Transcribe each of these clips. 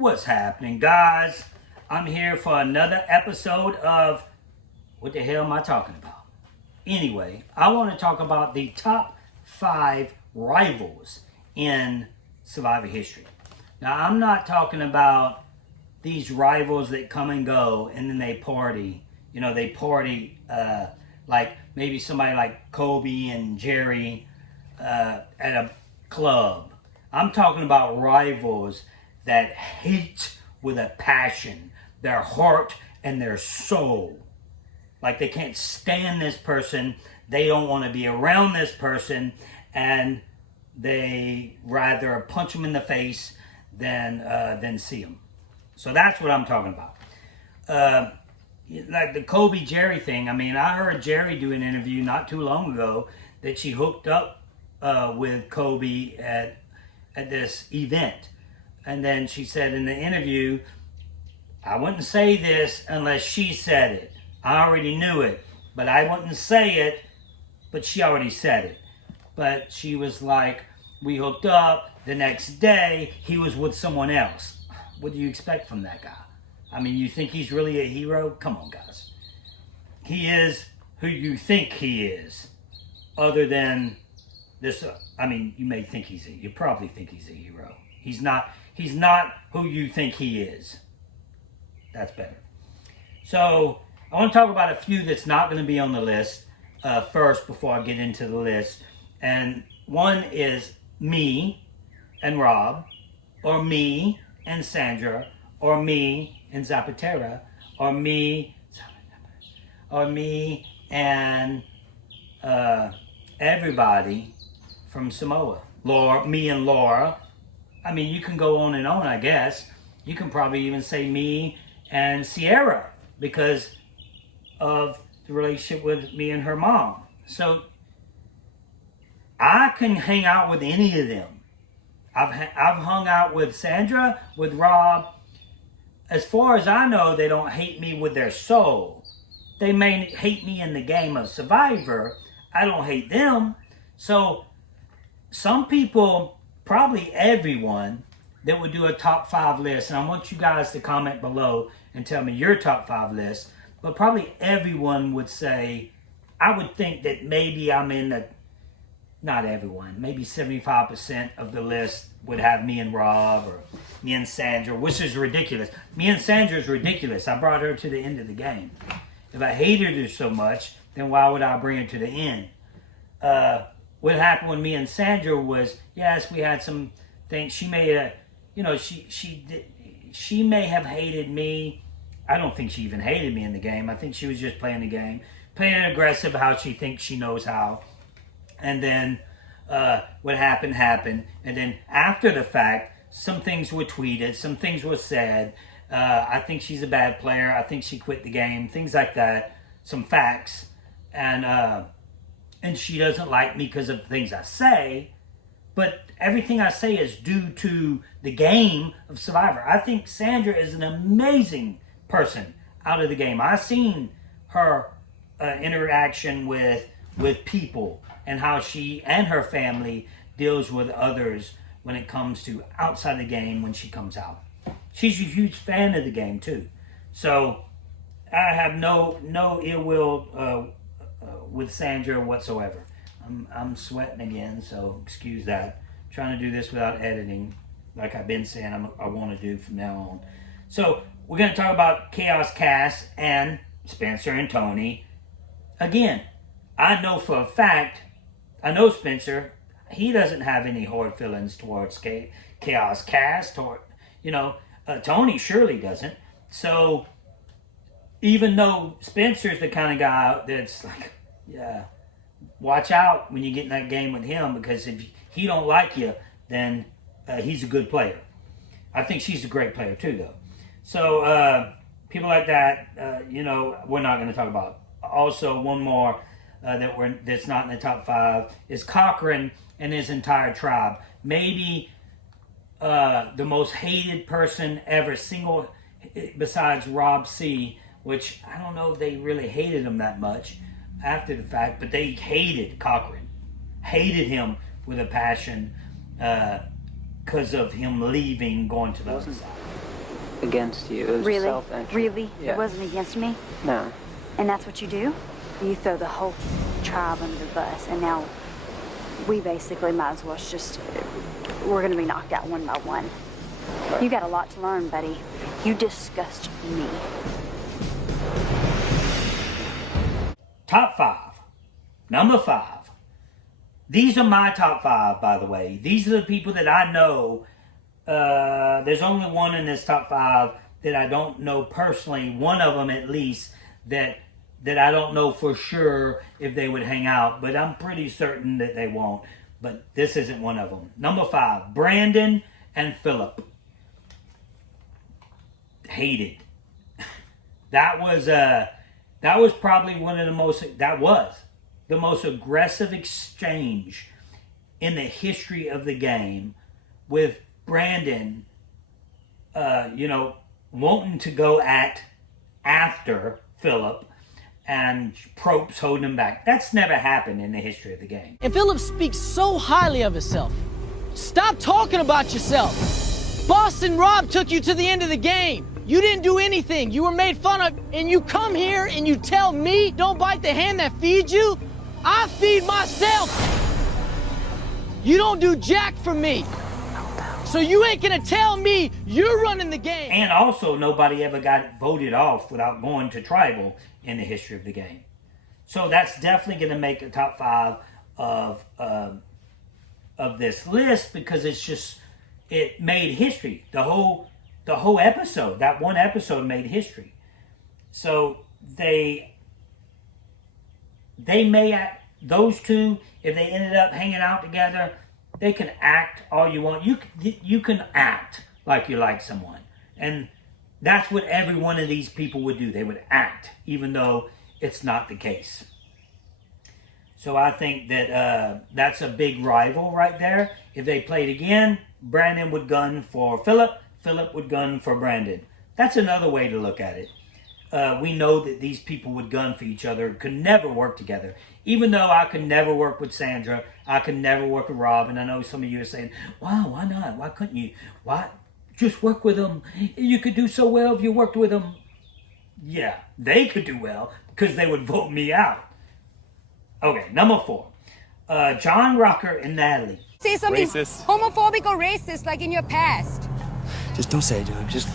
What's happening, guys? I'm here for another episode of what the hell am I talking about? Anyway, I want to talk about the top 5 rivals in Survivor history. Now, I'm not talking about these rivals that come and go and then they party. You know, they party like maybe somebody like Kobe and Jerry at a club. I'm talking about rivals that hate with a passion, their heart and their soul. Like they can't stand this person, they don't want to be around this person, and they rather punch them in the face than see them. So that's what I'm talking about. Like the Kobe Jerry thing. I mean, I heard Jerry do an interview not too long ago that she hooked up with Kobe at this event. And then she said in the interview, I wouldn't say this unless she said it. I already knew it, but I wouldn't say it, but she already said it. But she was like, we hooked up, the next day he was with someone else. What do you expect from that guy? I mean, you think he's really a hero? Come on, guys. He is who you think he is, other than this. I mean, you probably think he's a hero. He's not who you think he is. That's better. So I want to talk about a few that's not going to be on the list first before I get into the list. And one is me and Rob, or me and Sandra, or me and Zapatera, or me and everybody from Samoa. Me and Laura. I mean, you can go on and on, I guess. You can probably even say me and Sierra because of the relationship with me and her mom. So I can hang out with any of them. I've hung out with Sandra, with Rob. As far as I know, they don't hate me with their soul. They may hate me in the game of Survivor. I don't hate them. So some people, probably everyone, that would do a top 5 list, and I want you guys to comment below and tell me your top 5 list, but probably everyone would say, I would think that maybe I'm in the, not everyone, maybe 75% of the list would have me and Rob or me and Sandra, which is ridiculous. Me and Sandra is ridiculous. I brought her to the end of the game. If I hated her so much, then why would I bring her to the end? What happened with me and Sandra was, yes, we had some things. She may, she may have hated me. I don't think she even hated me in the game. I think she was just playing the game, playing aggressive, how she thinks she knows how. And then what happened. And then after the fact, some things were tweeted, some things were said. I think she's a bad player. I think she quit the game. Things like that. Some facts. And she doesn't like me because of the things I say. But everything I say is due to the game of Survivor. I think Sandra is an amazing person out of the game. I've seen her interaction with people and how she and her family deals with others when it comes to outside the game when she comes out. She's a huge fan of the game too. So I have no ill will with Sandra whatsoever. I'm sweating again, so excuse that. I'm trying to do this without editing, like I've been saying I want to do from now on. So we're going to talk about Chaos Cass and Spencer and Tony. Again, I know for a fact, I know Spencer, he doesn't have any hard feelings towards Chaos Cass, Tony surely doesn't. So even though Spencer's the kind of guy that's like, yeah, watch out when you get in that game with him, because if he don't like you, then he's a good player. I think she's a great player too, though. So people like that, we're not going to talk about. Also, one more that's not in the top 5 is Cochran and his entire tribe. Maybe the most hated person ever, besides Rob C., which I don't know if they really hated him that much after the fact, but they hated Cochran. Hated him with a passion because of him leaving, going to the other side. against you. It was Really? self-interest. Really? Yeah. It wasn't against me? No. And that's what you do? You throw the whole tribe under the bus, and now we basically might as well we're gonna be knocked out one by one. You got a lot to learn, buddy. You disgust me. Top 5. Number 5. These are my top 5, by the way. These are the people that I know. There's only one in this top 5 that I don't know personally. One of them, at least, that I don't know for sure if they would hang out. But I'm pretty certain that they won't. But this isn't one of them. Number 5. Brandon and Philip. Hated. That was probably the most aggressive exchange in the history of the game, with Brandon, wanting to go after Philip and Probst holding him back. That's never happened in the history of the game. And Philip speaks so highly of himself. Stop talking about yourself. Boston Rob took you to the end of the game. You didn't do anything. You were made fun of, and you come here and you tell me don't bite the hand that feeds you? I feed myself. You don't do jack for me. So you ain't gonna tell me you're running the game. And also, nobody ever got voted off without going to tribal in the history of the game. So that's definitely gonna make a top 5 of this list, because it made history. The whole episode, that one episode, made history. So those two, if they ended up hanging out together, they can act all you want. You can act like you like someone, and that's what every one of these people would do. They would act, even though it's not the case. So I think that that's a big rival right there. If they played again, Brandon would gun for Philip. Philip would gun for Brandon. That's another way to look at it. We know that these people would gun for each other, could never work together. Even though I could never work with Sandra, I could never work with Rob, and I know some of you are saying, wow, why not? Why couldn't you? Why? Just work with them. You could do so well if you worked with them. Yeah, they could do well because they would vote me out. Okay, number 4. John Rocker and Natalie. Say something Racist. homophobic or racist like in your past. Just don't say it to him. Just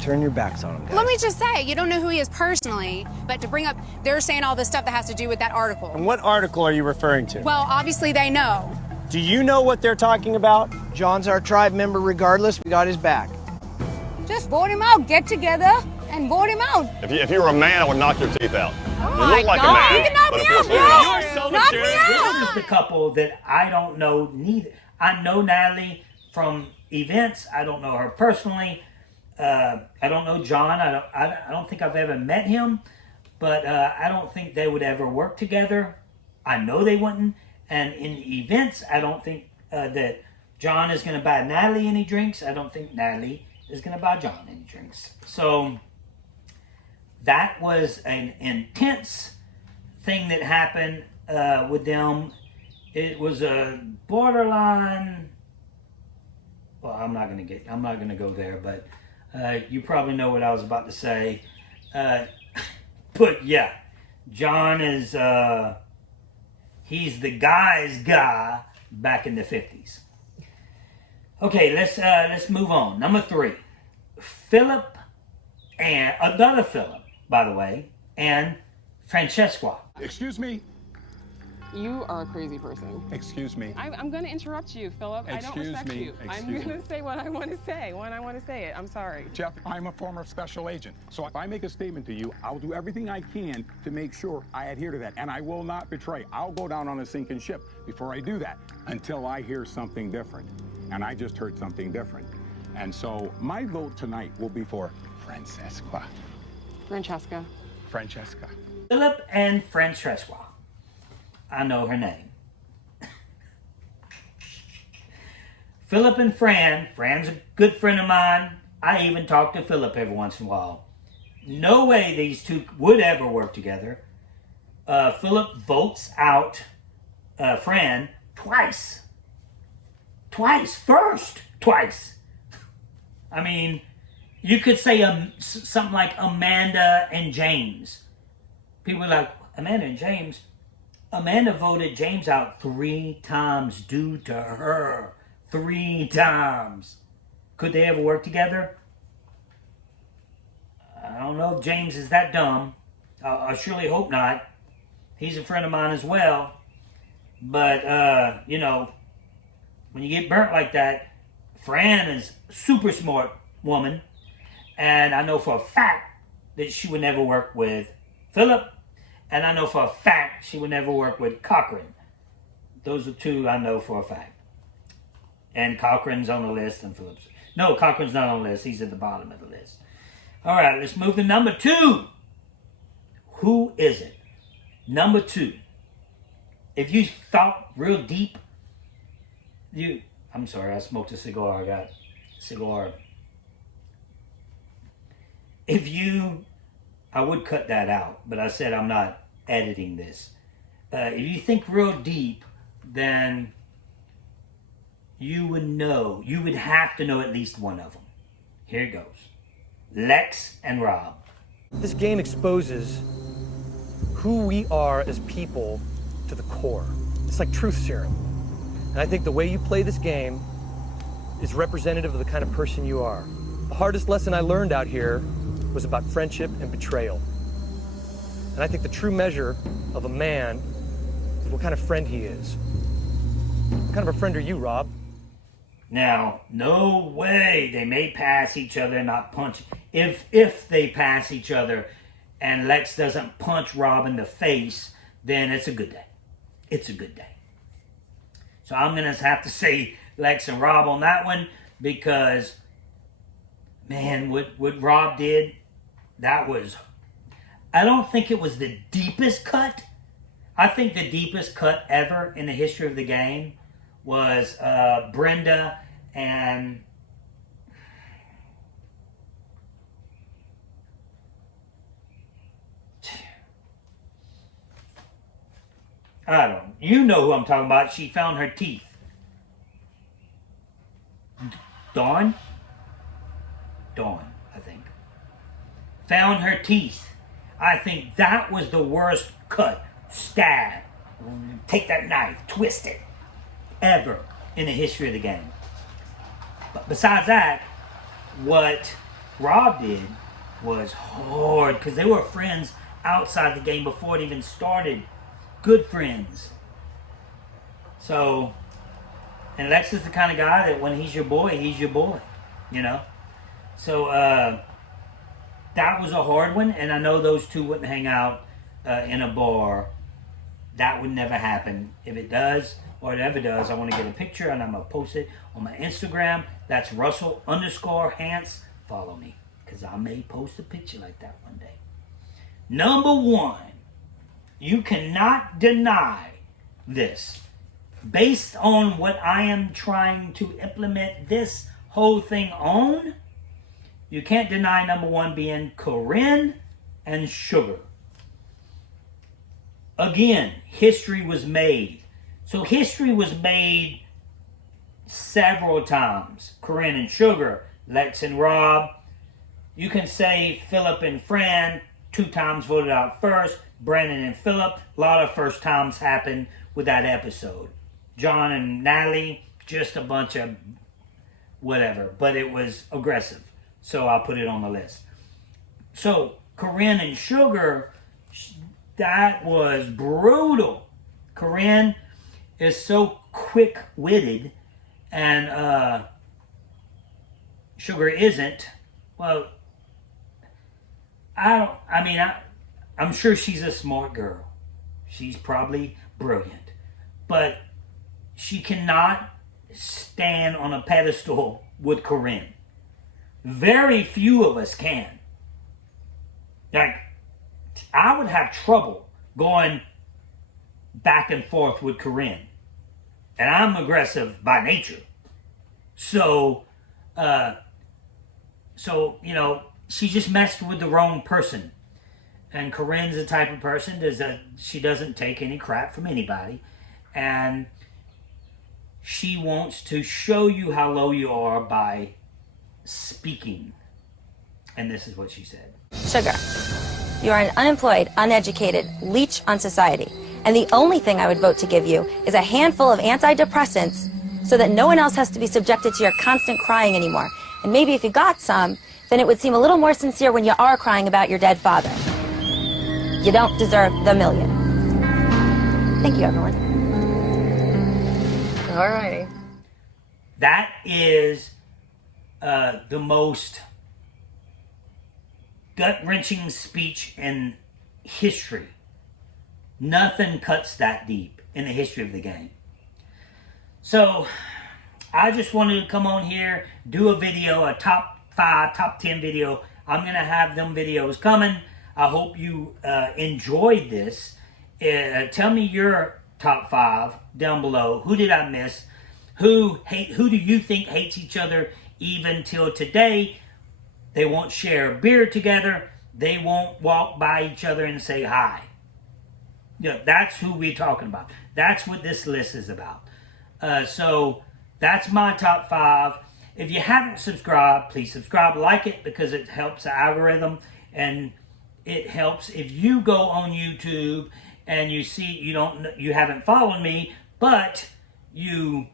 turn your backs on him, guys. Let me just say, you don't know who he is personally, but to bring up, they're saying all this stuff that has to do with that article. And what article are you referring to? Well, obviously they know. Do you know what they're talking about? John's our tribe member regardless. We got his back. Just vote him out. Get together and vote him out. If you were a man, I would knock your teeth out. Oh You my look like a God. man, You can knock but me if you're out, a bro. female- You are so Knock me mature. out. This is the couple that I don't know neither. I know Natalie from events. I don't know her personally. I don't know John. I don't think I've ever met him, but I don't think they would ever work together. I know they wouldn't. And in events, I don't think that John is going to buy Natalie any drinks. I don't think Natalie is going to buy John any drinks. So that was an intense thing that happened with them. It was a borderline. Well, I'm not going to go there, but you probably know what I was about to say. But yeah, John is he's the guy's guy back in the 50s. Okay, let's move on. Number 3, Philip, and another Philip, by the way, and Francesca. Excuse me. You are a crazy person. Excuse me. I'm going to interrupt you, Philip. I don't Excuse respect me. you. I'm Excuse going to say what I want to say when I want to say it. I'm sorry. Jeff, I'm a former special agent. So if I make a statement to you, I'll do everything I can to make sure I adhere to that. And I will not betray. I'll go down on a sinking ship before I do that until I hear something different. And I just heard something different. And so my vote tonight will be for Francesca. Francesca. Francesca. Philip and Francesca. I know her name. Philip and Fran's a good friend of mine. I even talk to Philip every once in a while. No way these two would ever work together. Philip votes out Fran twice. Twice. I mean, You could say something like Amanda and James. People are like, Amanda and James? Amanda voted James out 3 times due to her. 3 times. Could they ever work together? I don't know if James is that dumb. I surely hope not. He's a friend of mine as well. But, you know, when you get burnt like that, Fran is a super smart woman. And I know for a fact that she would never work with Philip. And I know for a fact she would never work with Cochran. Those are 2 I know for a fact. And Cochran's on the list and Philip's. No, Cochran's not on the list. He's at the bottom of the list. All right, let's move to number 2. Who is it? Number 2. If you thought real deep, I'm sorry, I smoked a cigar. I got a cigar. I would cut that out, but I said I'm not editing this. If you think real deep, then you would have to know at least one of them. Here it goes. Lex and Rob. This game exposes who we are as people to the core. It's like truth serum. And I think the way you play this game is representative of the kind of person you are. The hardest lesson I learned out here was about friendship and betrayal. And I think the true measure of a man is what kind of friend he is. What kind of a friend are you, Rob? Now, no way they may pass each other and not punch. If they pass each other and Lex doesn't punch Rob in the face, then it's a good day. It's a good day. So I'm going to have to say Lex and Rob on that one because, man, what Rob did, that was, I don't think it was the deepest cut. I think the deepest cut ever in the history of the game was Brenda and I don't know. You know who I'm talking about. She found her teeth. Dawn, I think. Found her teeth. I think that was the worst cut, stab, take that knife, twist it, ever in the history of the game. But besides that, what Rob did was hard because they were friends outside the game before it even started. Good friends. So, and Lex is the kind of guy that when he's your boy, you know? So, that was a hard one, and I know those 2 wouldn't hang out in a bar. That would never happen. If it does, or it ever does, I want to get a picture, and I'm going to post it on my Instagram. That's Russell_Hantz. Follow me, because I may post a picture like that one day. Number 1. You cannot deny this. Based on what I am trying to implement this whole thing on, you can't deny number 1 being Corinne and Sugar. Again, history was made. So history was made several times. Corinne and Sugar, Lex and Rob. You can say Philip and Fran, 2 times voted out first. Brandon and Philip, a lot of first times happened with that episode. John and Natalie, just a bunch of whatever, but it was aggressive. So I'll put it on the list. So Corinne and Sugar, that was brutal. Corinne is so quick-witted and Sugar isn't. Well, I'm sure she's a smart girl. She's probably brilliant. But she cannot stand on a pedestal with Corinne. Very few of us can. Like, I would have trouble going back and forth with Corinne. And I'm aggressive by nature. So, you know, she just messed with the wrong person. And Corinne's the type of person that she doesn't take any crap from anybody. And she wants to show you how low you are by speaking And this is what she said. Sugar, you are an unemployed, uneducated leech on society. And the only thing I would vote to give you is a handful of antidepressants so that no one else has to be subjected to your constant crying anymore. And maybe if you got some, then it would seem a little more sincere when you are crying about your dead father. You don't deserve the million. Thank you, everyone. All righty. That is the most gut-wrenching speech in history. Nothing cuts that deep in the history of the game. So, I just wanted to come on here, do a video, a top 5, top 10 video. I'm going to have them videos coming. I hope you enjoyed this. Tell me your top 5 down below. Who did I miss? Who do you think hates each other even till today? They won't share a beer together. They won't walk by each other and say hi. You know, that's who we're talking about. That's what this list is about. So that's my top 5. If you haven't subscribed, please subscribe, like it, because it helps the algorithm, and it helps if you go on YouTube and you see you haven't followed me, but you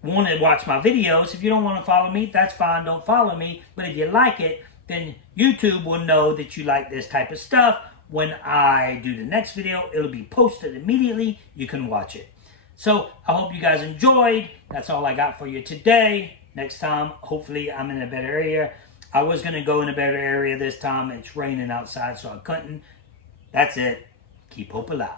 want to watch my videos. If you don't want to follow me, that's fine. Don't follow me. But if you like it, then YouTube will know that you like this type of stuff. When I do the next video, it'll be posted immediately. You can watch it. So I hope you guys enjoyed. That's all I got for you today. Next time, hopefully I'm in a better area. I was going to go in a better area this time. It's raining outside, so I couldn't. That's it. Keep hope alive.